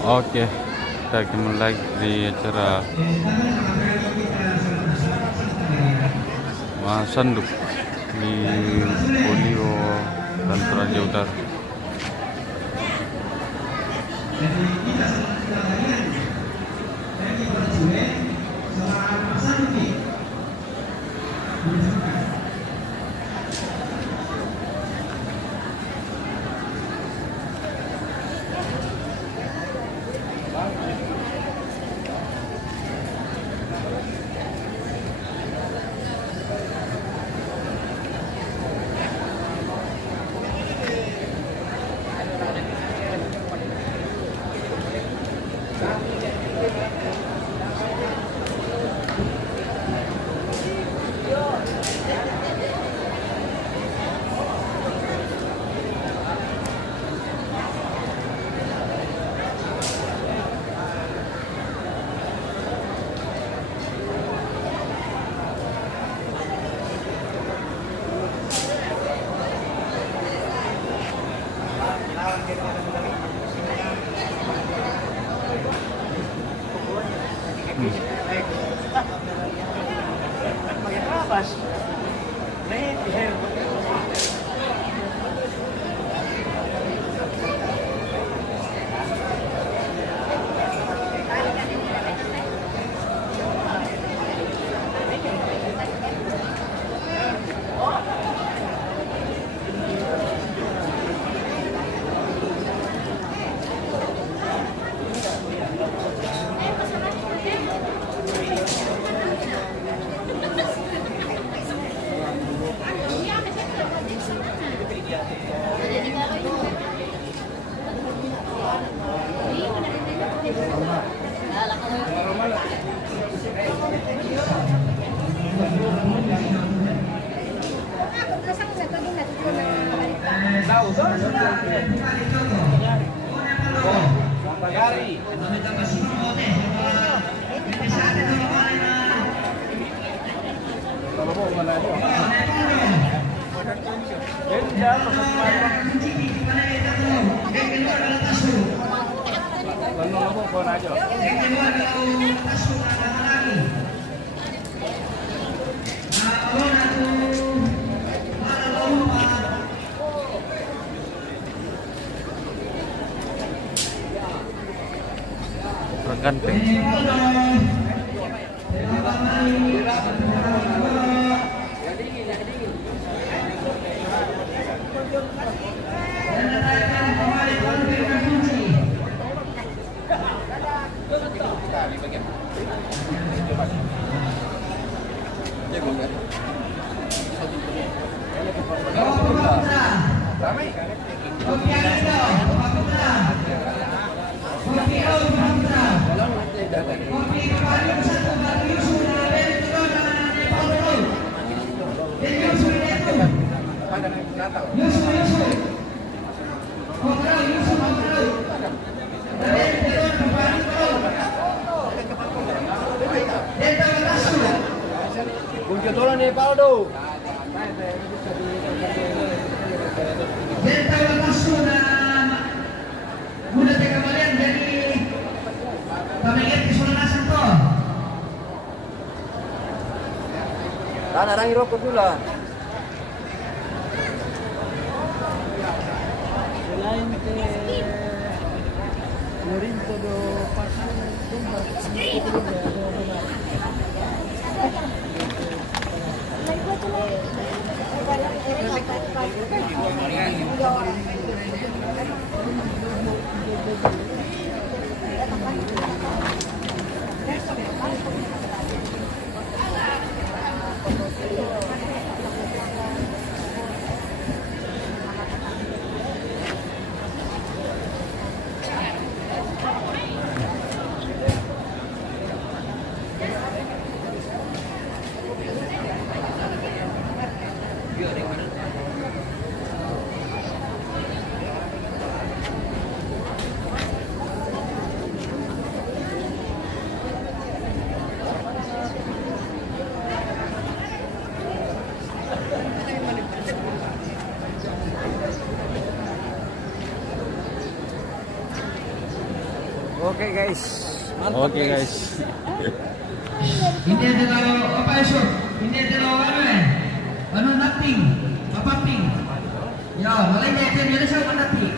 Oke, kita kembali lagi di acara Sanduk di Polio dan Toraja Utara. Ganteng. Narang rokok dulu lah. Selain ke Lorinto do Pasir Oke guys. Mantap, Oke guys. Ini adalah apa esok? Ini adalah ano nating, papaping. Ya, mulai natin yun sa nating.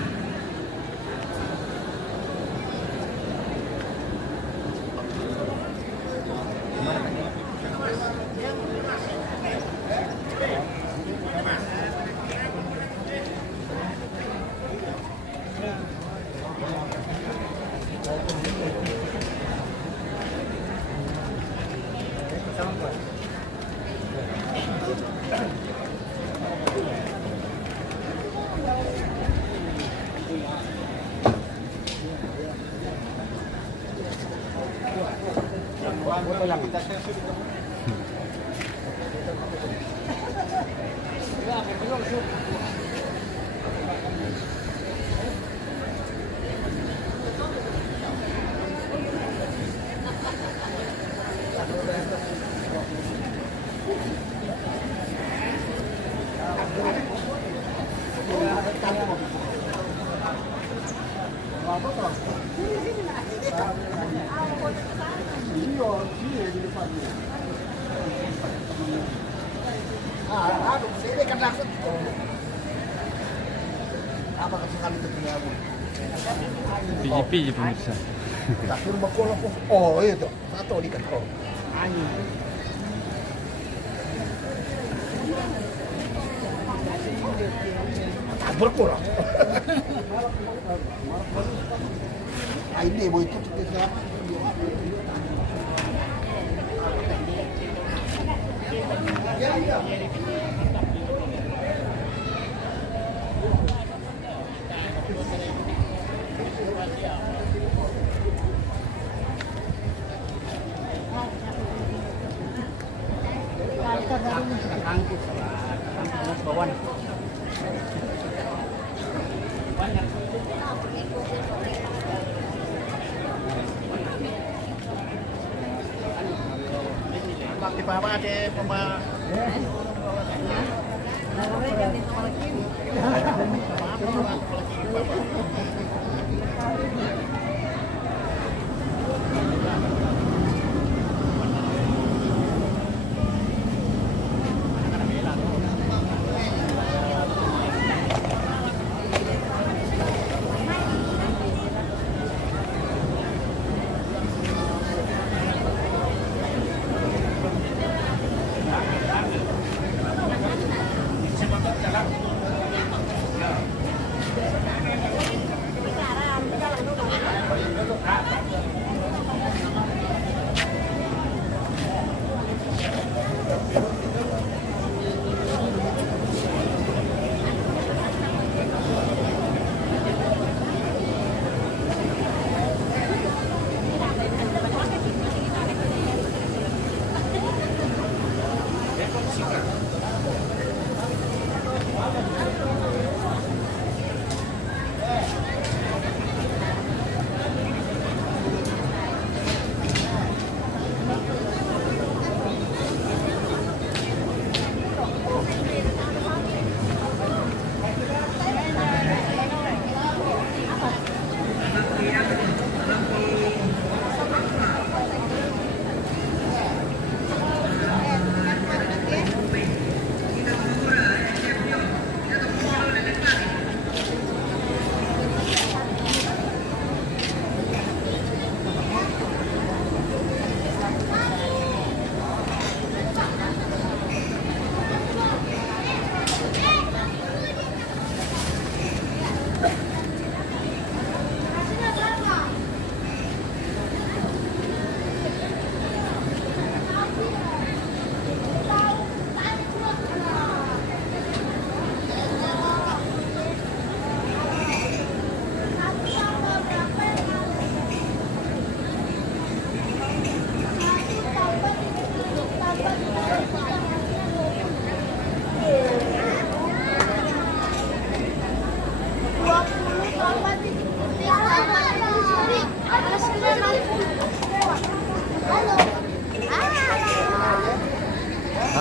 Sini kan langsung. Apa sekali terkenal? PGP pemirsa. Tapi rumah kolom. Oh itu. Satu di kan. Oh. Berkurang. Ini mau itu kita.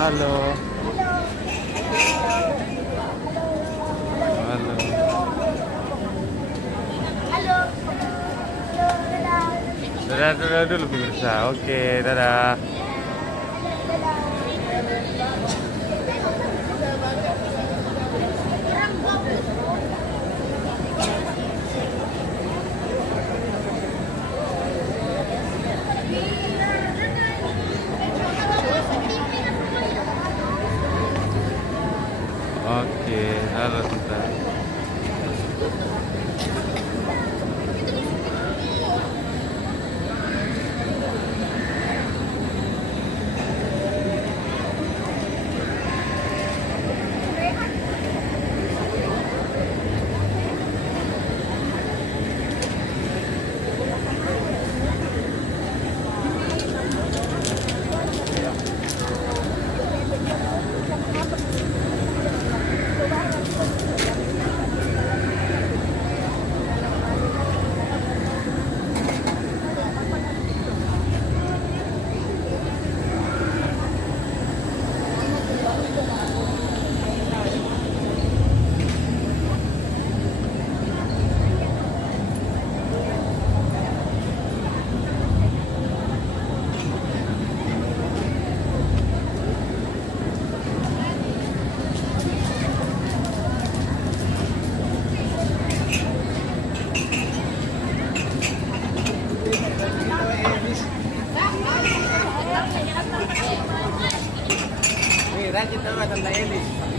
Halo. Halo. Halo. Halo. Dadah dulu pemirsa. Oke, dadah. Oke, halo sebentar.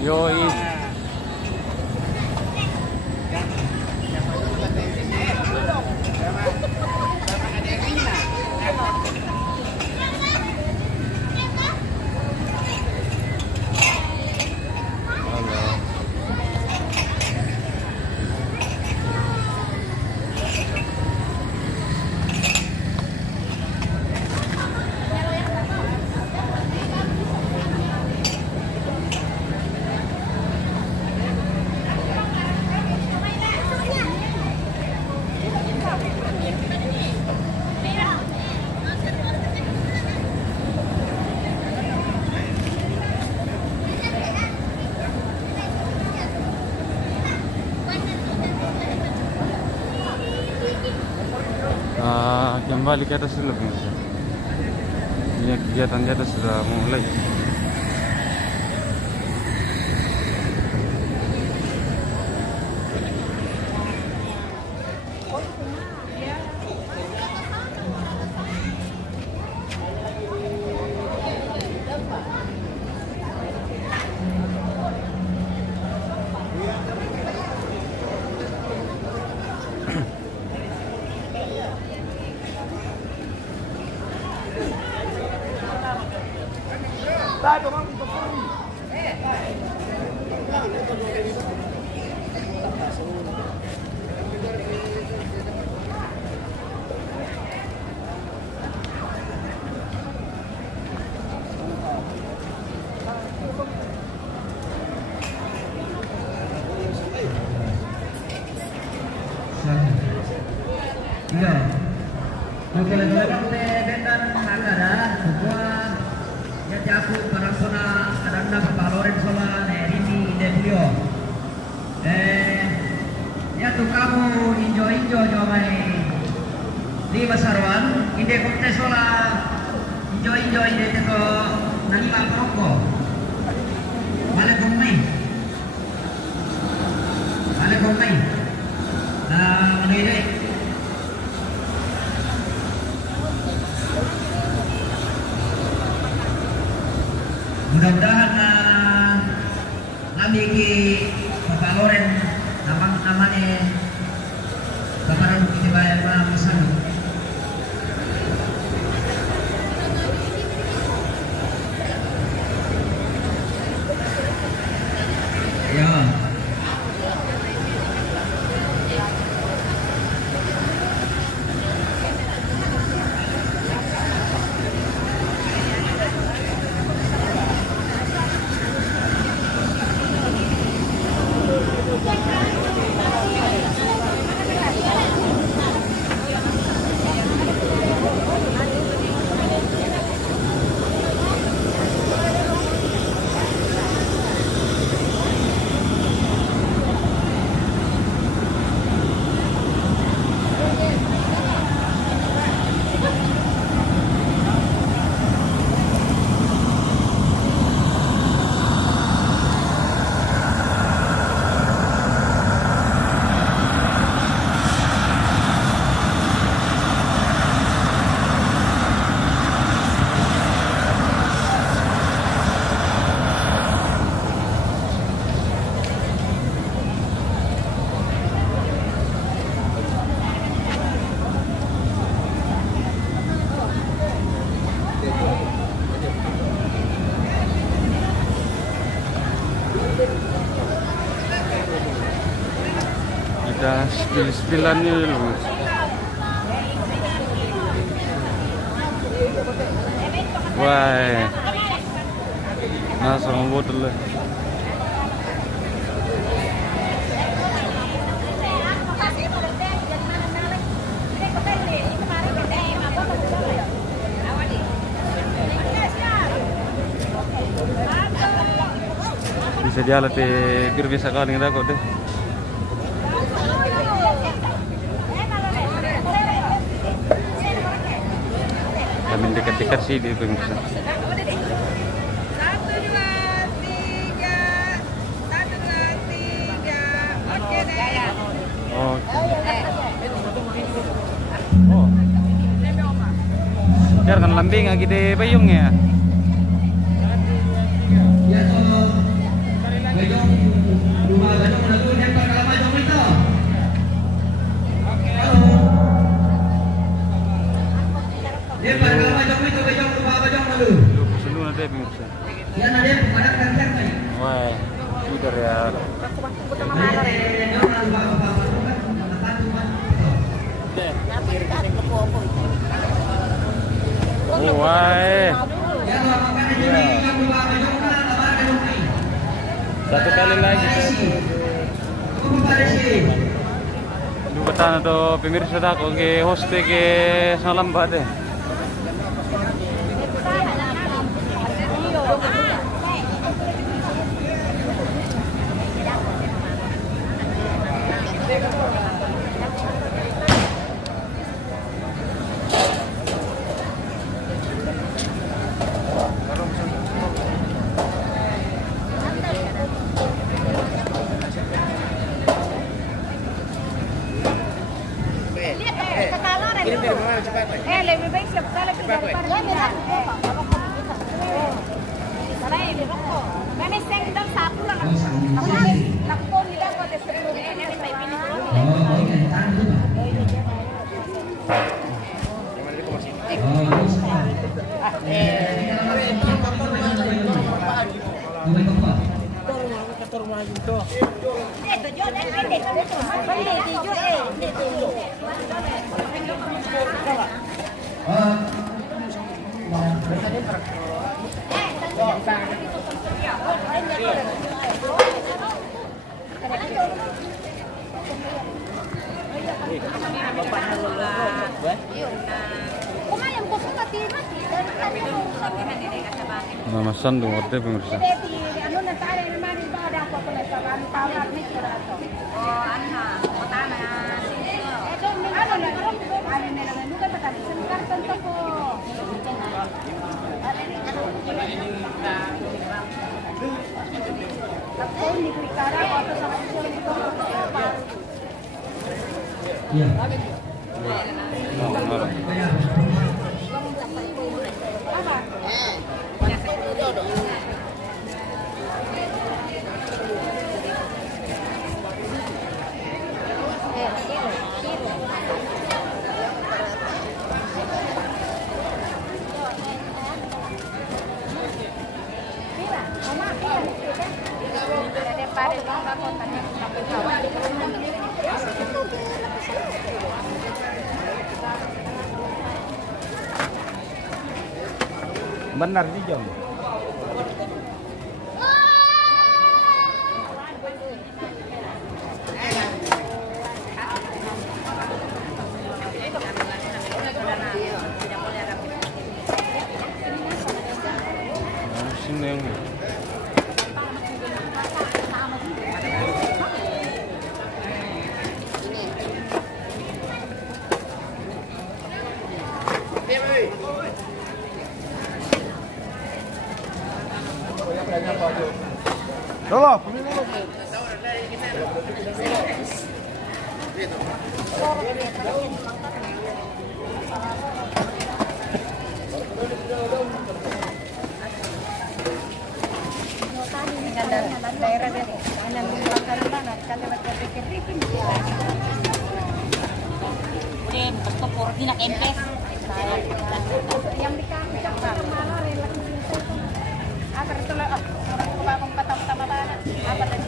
Yoi. Kembali ke atas dulu pemirsa. Ini kegiatan di atas sudah mulai. Iya. Oke, lepas bendan ada sebuah ya jago persona kadang Valoren sola Rini Deplio. Ya tuh kamu injo jomai di Basarwan ide kontes sola injo ide itu nangima perokko. Balik komai. Mana ini? Mudah-mudahan kami ki Bapak Loren namanya Bapak Ron kita bayar pesan. Ya. Spill-spillannya dulu. Wah, nasa mau botol lah. Bisa jalan biar bisa kaling kok deh. Kami dekat-dekat sih di pemirsa. 1, 2, 3, 1, 2, 3, oke deh. Oh. Oh. Jangan lambing lagi di payung ya. Ya toh. Gajong dua gajong lalu nempel kalau majong itu. Halo. Nempel kalau majong itu gajong dua gajong lalu. Selu nanti pemirsa. Ya nanti pengadap kan siapa nih? Wah, sudah ya. Oh, wah. Satu kali lagi. Lu kata tuh pemirsa dah kok ke host ke salam bade. Lebih baik siap kali daripada lebih rokok. Karena saya kita satu lah. Lakpo nila ko de sepuluh ini may pinili. Nama sandu orde pemirsa. Iya. Benar nih Jong. Sini yang Dolo. Yang di kami cakap mana relasi apa itu lah aku patah-patah apa tadi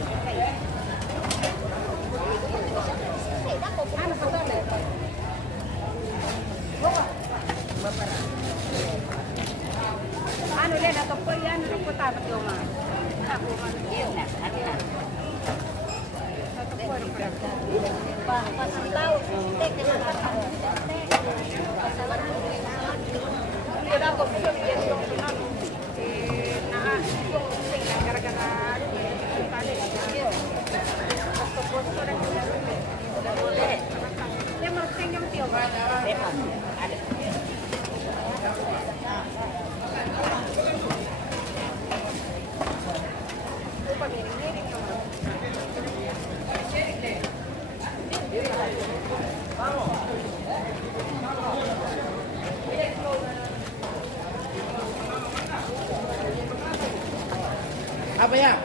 Apa ya?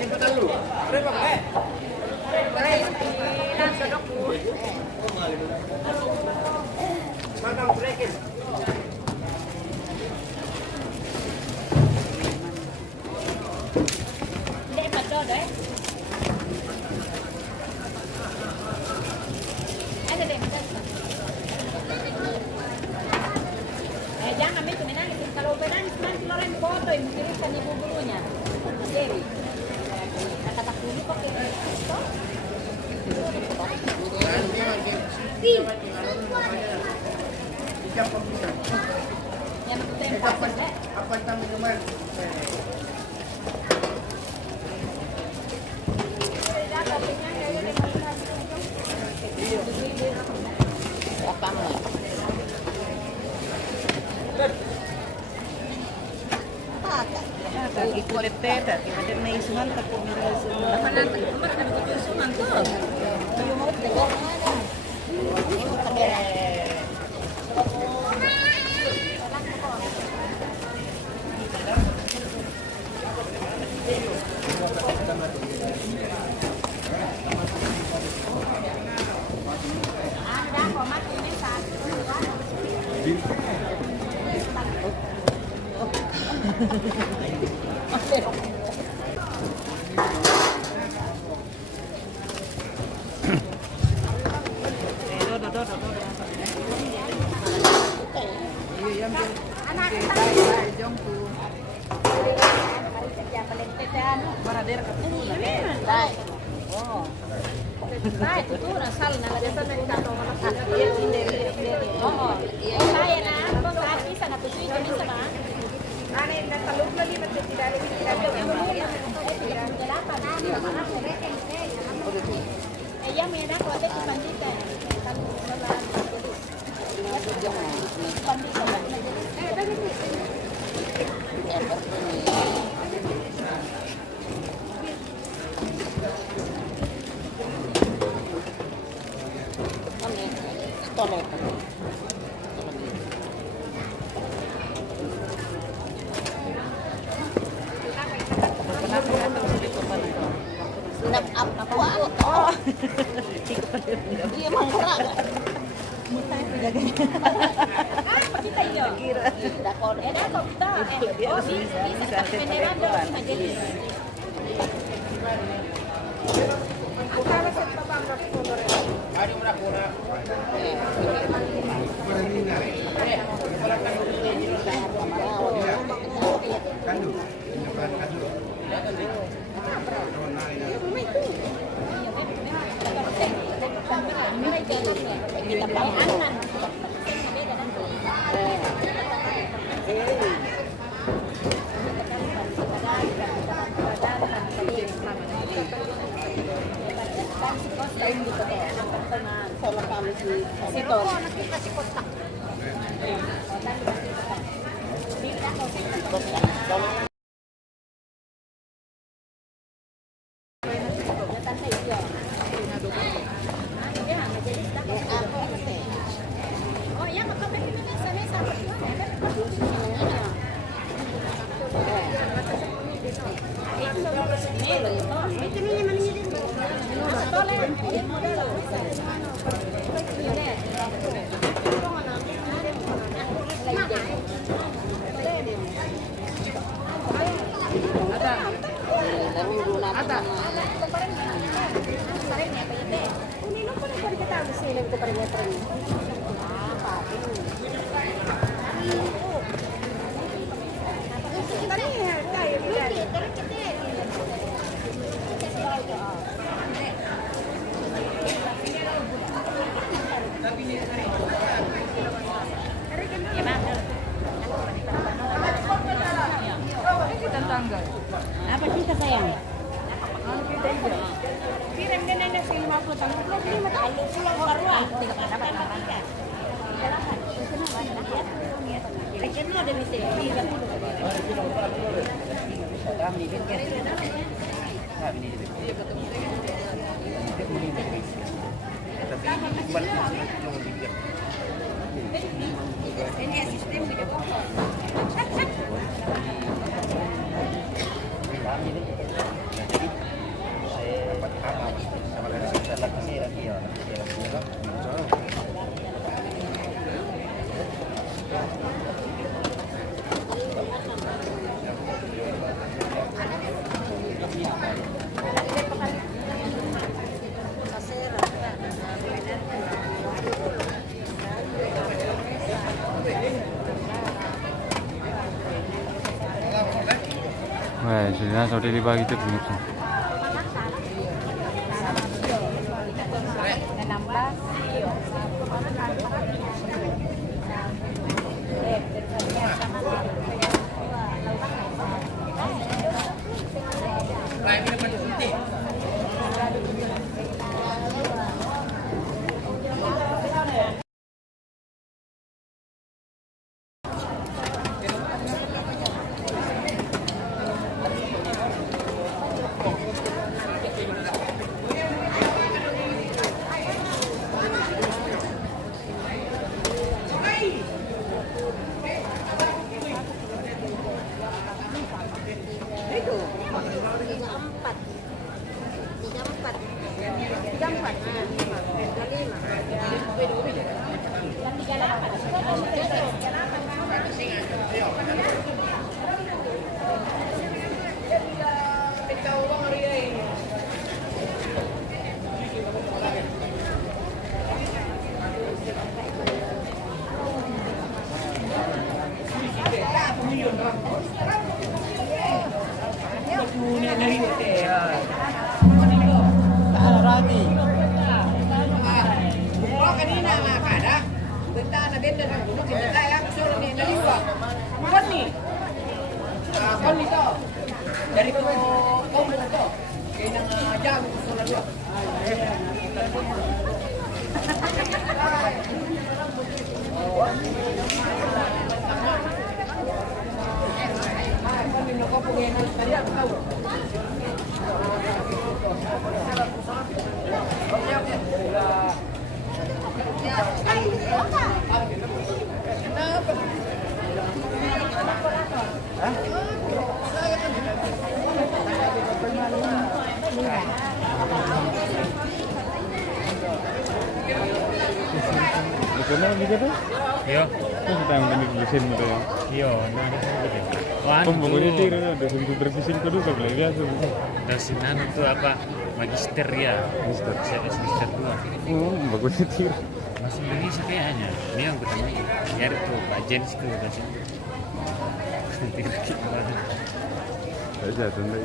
Ikutan lu. Berapa pakai? Manang breakin. Jangan itu menangis. Kalau menangis nanti orang foto yang kirimkan ibu gurunya. Jadi, kata dulu pakai itu. Yang tempat Apa tamu kemarin? Lagi kulit teh, tadi macam naisuhan tak kau minta isuhan. ada komat ini satu. Anak itu rasal na lagi sa Oo. Kaya na, kung lagi sa natutuwi kami sa mga. Ano na talog na limat sa sila. Ella me da cuate tu pandita. Dia mangkrak. Mutay pinagay. Ay, pakita iyo. Dakon. Dakon kita. Oh, bisa penerando majelis. Kita panganan. Oh ya, maka begitu nih sana sama sayang. Piring din na sa 50 tahun. 25 tahun. Pulang baruan. Tidak dapat makan. Lagi mo din ito. Ini sistem video call. Wah, sudah sudah dibagi itu pemirsa. Dari ko kamu to. Kaya nang jago ko na lo. Ikaw na gitu tuh? Iya, Itu kita yang ditulisin gitu ya. iya, nah gitu. Wah, Pembangunan itu ada sumber bervising kedua tak boleh biasa. dasinan itu apa? Magister ya. Magister. Magister 2. Oh, bagus itu. Bahasa Indonesia kayaknya. Ini yang pertama. Ya itu Pak Jens itu bahasa. Aja tanda.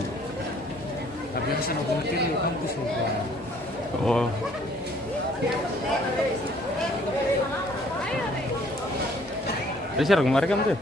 Tapi sana volunteer di kampus loh. Oh. Ini siapa kemarin kamu tuh?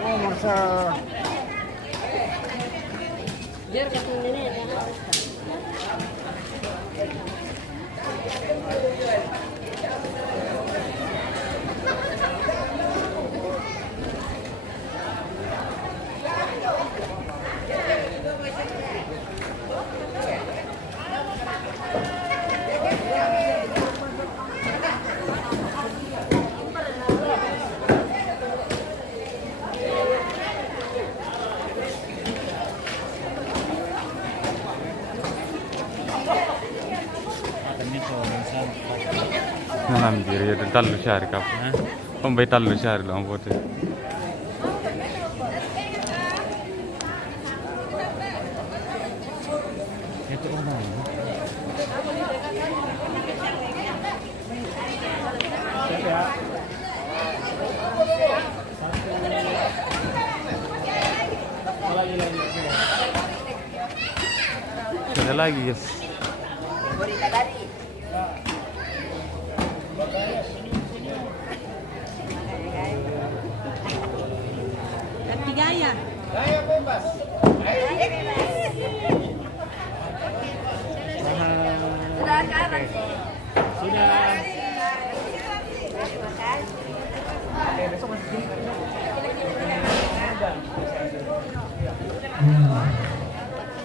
Oh, masa Biar kata nenek jangan. Katanya kalau misal Nalam diri ya talu syari kap. Pembai talu syari lo ampun. itu umum. Ada lagi guys. Ganti gaya.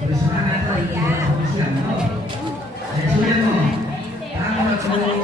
Bersemangat lagi kepolisian. Saya sudah mau. Tanggal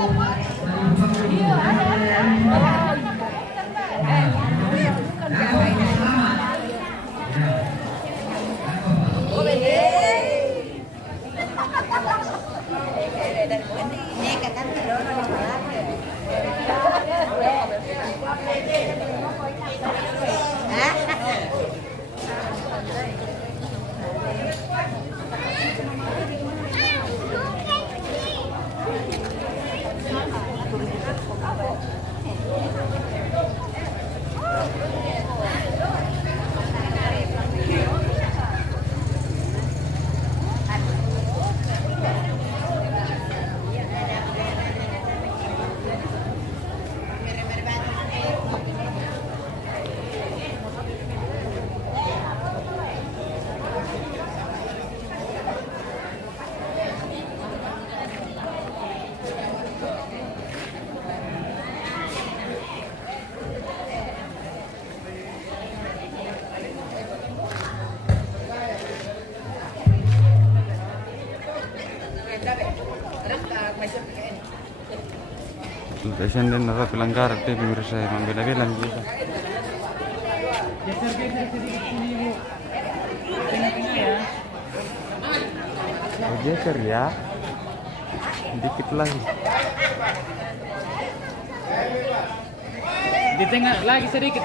'Yung Asian din nasa pelanggar di pemirsa emang bela-bela gitu. Oh, geser ya. Dikit lagi. Di tengah lagi sedikit.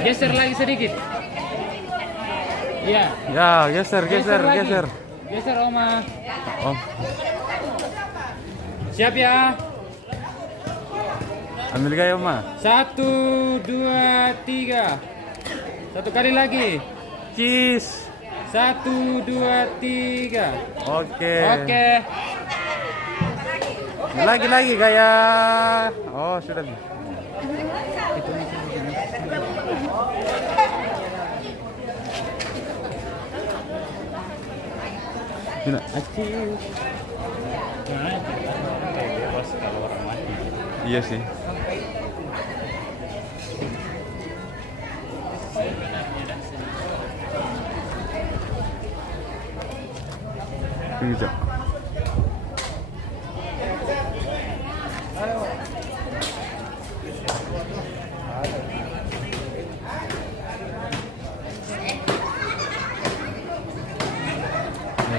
Geser lagi sedikit. Ya. Ya, geser. Geser Oma. Oh, Siap ya. ambil gaya Oma. 1, 2, 3. Satu kali lagi. Cheese. 1, 2, 3. Oke. Lagi gaya. Oh, sudah. Tidak, cheese. Bebas kalau orang mati. Iya sih. Bisa.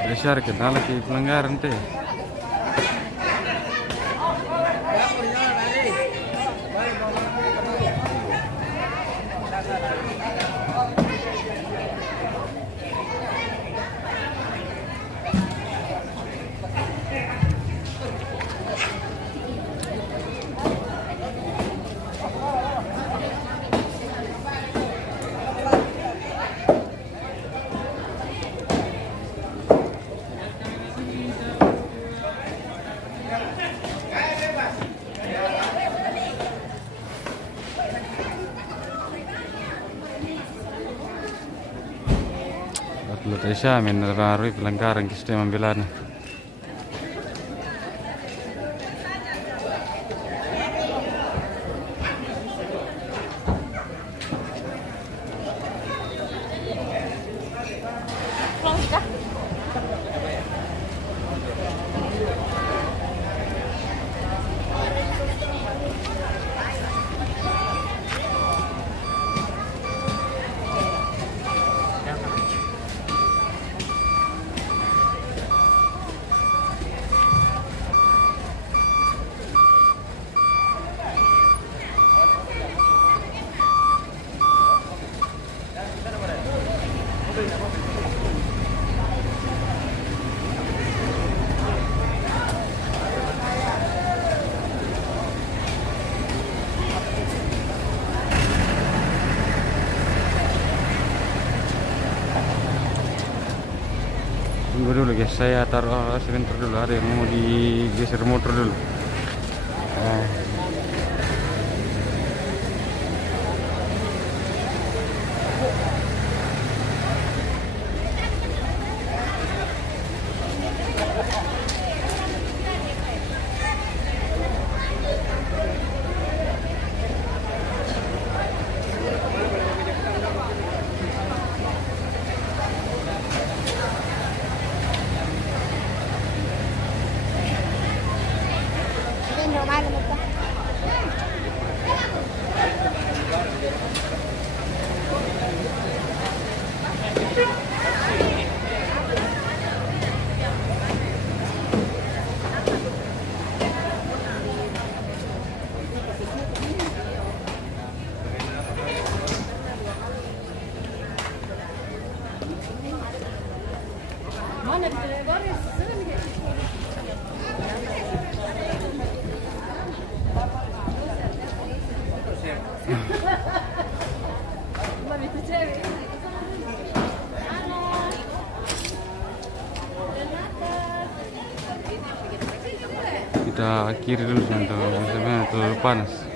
Ya, syar kenal lagi pelanggaran teh. Besiamin terpengaruhi pelanggaran sistem pembelaan. Tunggu dulu guys, saya taruh sebentar dulu, ada yang mau digeser motor dulu. Kita akhiri dulu untuk terlalu panas.